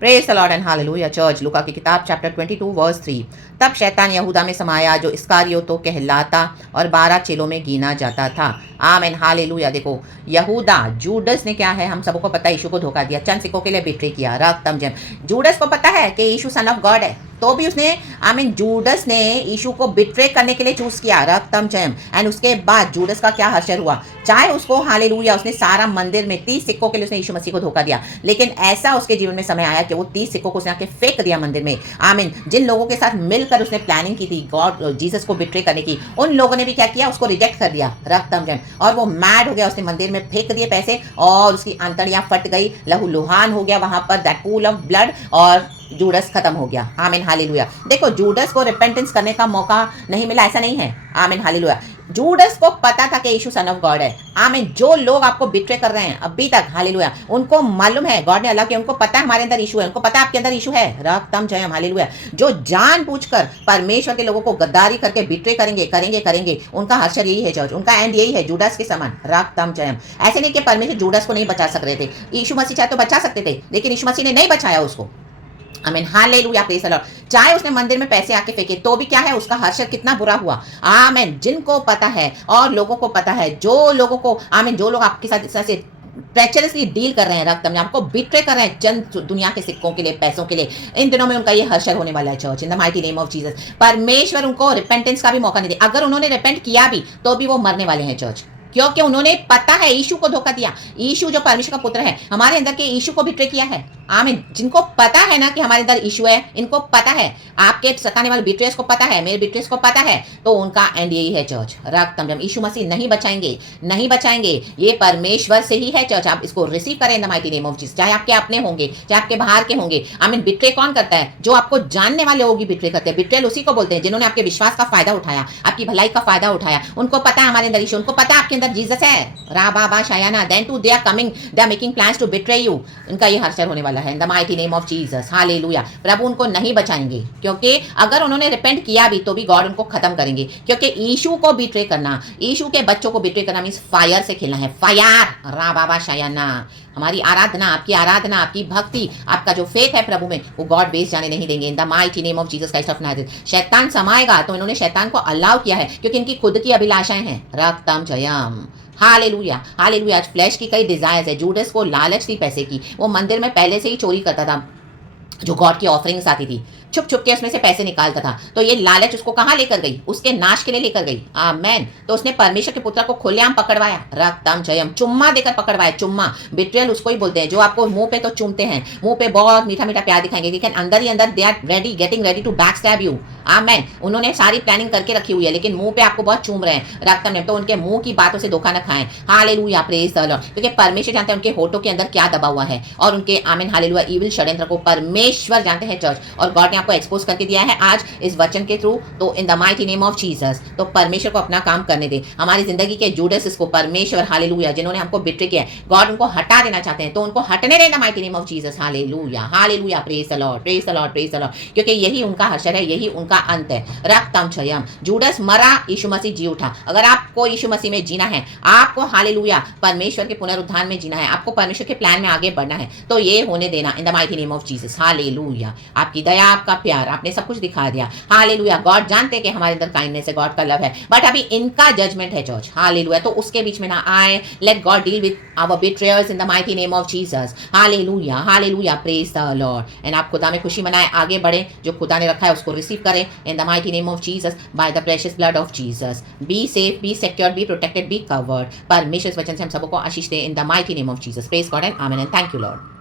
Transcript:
Praise the lord and hallelujah church. लूका की किताब chapter 22 verse 3। तब शैतान यहूदा में समाया जो इस्कारियोतो कहलाता और 12 चेलों में गिना जाता था। Amen hallelujah. देखो यहूदा जूडस ने क्या है, हम सबको पता है, यीशु को धोखा दिया, चंद सिक्कों के लिए बिट्रे किया, रक्तम जम। जूडस को पता है कि यीशु सन ऑफ गॉड है, तो भी उसने जूडस ने यीशु को बिट्रे करने के लिए चूज किया, रक्तम जम। एंड उसके बाद जूडस का क्या हश्र हुआ, चाहे उसको हालेलुया उसने सारा मंदिर में 30 सिक्कों के लिए उसने यीशु मसीह को धोखा दिया, लेकिन ऐसा उसके जीवन में समय आया कि वो 30 सिक्कों को उसने आके फेंक दिया मंदिर में। आमीन। जिन लोगों के साथ मिलकर उसने प्लानिंग की थी गॉड जीसस को बिट्रे करने की, उन लोगों ने भी क्या किया, उसको रिजेक्ट कर दिया, रक्तम जम। और वो मैड हो गया, उसने मंदिर में फेंक दिए पैसे और उसकी अंतड़ियां फट गई, लहू लुहान हो गया वहां पर, दैट पूल ऑफ ब्लड, और जूडस खत्म हो गया। आमीन हालेलुया। देखो जूडस को रिपेंटेंस करने का मौका नहीं मिला, ऐसा नहीं है। आमीन हालेलुया। जूडस को पता था कि यीशु सन ऑफ गॉड है। आमीन। जो लोग आपको बिट्रे कर रहे हैं अभी तक, हालेलुया, उनको मालूम है गॉड ने अल्लाह किया, उनको पता है हमारे अंदर यीशु है, उनको पता है आपके अंदर यीशु है, रक्तम जयम हालेलुया। जो जानबूझकर परमेश्वर के लोगों को गद्दारी करके बिट्रे करेंगे, उनका हर्षर यही है चर्च, उनका एंड यही है, जूडस के समान, रक्तम जयम। ऐसे नहीं कि परमेश्वर जूडस को नहीं बचा सक रहे थे, यीशु मसीह चाहे तो बचा सकते थे, लेकिन यीशु मसीह ने नहीं बचाया उसको। आमीन हालेलुया प्रेज़ द लॉर्ड। चाहे उसने मंदिर में पैसे आके फेंके तो भी क्या है, उसका हर्षर कितना बुरा हुआ। आमीन। जिनको पता है और लोगों को पता है, जो लोगों को, आमीन, जो लोग आपके साथ इस तरह से ट्रेचरसली डील कर रहे हैं, रक्तम आपको बिट्रे कर रहे हैं चंद दुनिया के सिक्कों के लिए, पैसों के लिए, इन दिनों में उनका ये हर्षर होने वाला है church, in the mighty name of Jesus. परमेश्वर उनको रिपेंटेंस का भी मौका नहीं दे। अगर उन्होंने रिपेंट किया भी तो भी वो मरने वाले हैं चर्च, क्योंकि उन्होंने पता है यीशु को धोखा दिया। यीशु जो परमेश्वर का पुत्र है, हमारे अंदर के यीशु को बिट्रे किया है। आमीन। जिनको पता है ना कि हमारे अंदर यीशु है, इनको पता है, आपके सताने वाले बिट्रेस को पता है, मेरे बिट्रेस को पता है, तो उनका एंड यही है चर्च, रक्तम जम। यीशु मसीह नहीं बचाएंगे, ये परमेश्वर से ही है चर्च। आप इसको रिसीव करें in the mighty name of Jesus. चाहे आपके अपने होंगे, चाहे आपके बाहर के होंगे। आमीन। बिट्रे कौन करता है? जो आपको जानने वाले होगी बिट्रे करते हैं। बिट्रेल उसी को बोलते हैं जिन्होंने आपके विश्वास का फायदा उठाया, आपकी भलाई का फायदा उठाया। उनको पता है हमारे अंदर यीशु, उनको पता है आपके अंदर जीसस है, रा बाबा शायाना, then too they are making plans to betray you. उनका ये हर्षर होने वाला है in the mighty name of Jesus, hallelujah. प्रभु उनको नहीं बचाएंगे, क्योंकि अगर उन्होंने रिपेंट किया भी तो भी गॉड उनको खत्म करेंगे, क्योंकि यीशु को बिट्रे करना, यीशु के बच्चों को बिट्रे करना मींस फायर से खेलना है, फायर, रा बाबा शायाना। हमारी आराधना, आपकी भक्ति, आपका जो फेथ है प्रभु में, वो गॉड बेस जाने नहीं देंगे इन the mighty name of Jesus Christ of Nazareth. शैतान समाएगा तो इन्होंने शैतान को अलाउ किया है, क्योंकि इनकी खुद की अभिलाषाएं हैं, रक्तम जयम हालेलुया हालेलुया। आज फ्लैश की कई डिजायर्स है। जूडस को लालच थी पैसे की, वो मंदिर में पहले से ही चोरी करता था, जो गॉड की ऑफरिंग्स आती थी, छुप छुप के उसमें से पैसे निकालता था। तो ये लालच उसको कहाँ लेकर गई? उसके नाश के लिए लेकर गई। आमेन। तो उसने परमेश्वर के पुत्र को खुलेआम पकड़वाया, रक्तम जयम, चुम्मा देकर पकड़वाया। चुम्मा, बिट्रियल उसको ही बोलते हैं, जो आपको मुंह पे तो चूमते हैं, मुंह पे बहुत मीठा मीठा प्यार दिखाएंगे, लेकिन अंदर ही अंदर they are getting ready to back stab you. Amen. उन्होंने सारी प्लानिंग करके रखी हुई है, लेकिन मुंह पे आपको बहुत चूम रहे हैं, रक्तम ने। तो उनके मुंह की बातों से धोखा न खाएं, हालेलुया प्रेज द लॉर्ड। क्योंकि परमेश्वर जानते हैं उनके होठों के अंदर क्या दबा हुआ है, और उनके आमीन हालेलुया ईविल षड्यंत्र को परमेश्वर जानते हैं चर्च, और गॉड ने आपको एक्सपोज करके दिया है आज इस वचन के थ्रू। तो इन the mighty name of Jesus, तो परमेश्वर को अपना काम करने दे। हमारी जिंदगी के जूडस को परमेश्वर हालेलुया, जिन्होंने हमको बिट्रे किया है, गॉड उनको हटा देना चाहते हैं, तो उनको हटने दे in the mighty name of Jesus, hallelujah hallelujah praise the lord, praise the lord, praise the lord. क्योंकि यही उनका हर्षर है, यही उनका अंत है, रक्तम क्षयम। जूडस मरा, यीशु मसीह जी उठा। अगर आपको यीशु मसीह में जीना है, आपको हालेलुया परमेश्वर के पुनरुत्थान में जीना है, आपको परमेश्वर के प्लान में आगे बढ़ना है, तो ये होने देना इन the mighty name of Jesus, hallelujah. आपकी दया, आपका प्यार, आपने सब कुछ दिखा दिया, हालेलुया। गॉड जानते हैं कि हमारे अंदर काइंडनेस है, गॉड का लव है, बट अभी इनका जजमेंट है चर्च, हालेलुया। तो उसके बीच में ना आए, let God deal with our betrayers in the mighty name of Jesus, hallelujah hallelujah praise the lord. And आप खुदा में खुशी मनाएं, आगे बढ़े, जो खुदा ने रखा है उसको रिसीव करें in the mighty name of Jesus, by the precious blood of Jesus. Be safe, be secure, be protected, be covered. परमेश्वर वचन से हम सबको आशीष दे in the mighty name of Jesus. Praise God and amen and thank you Lord.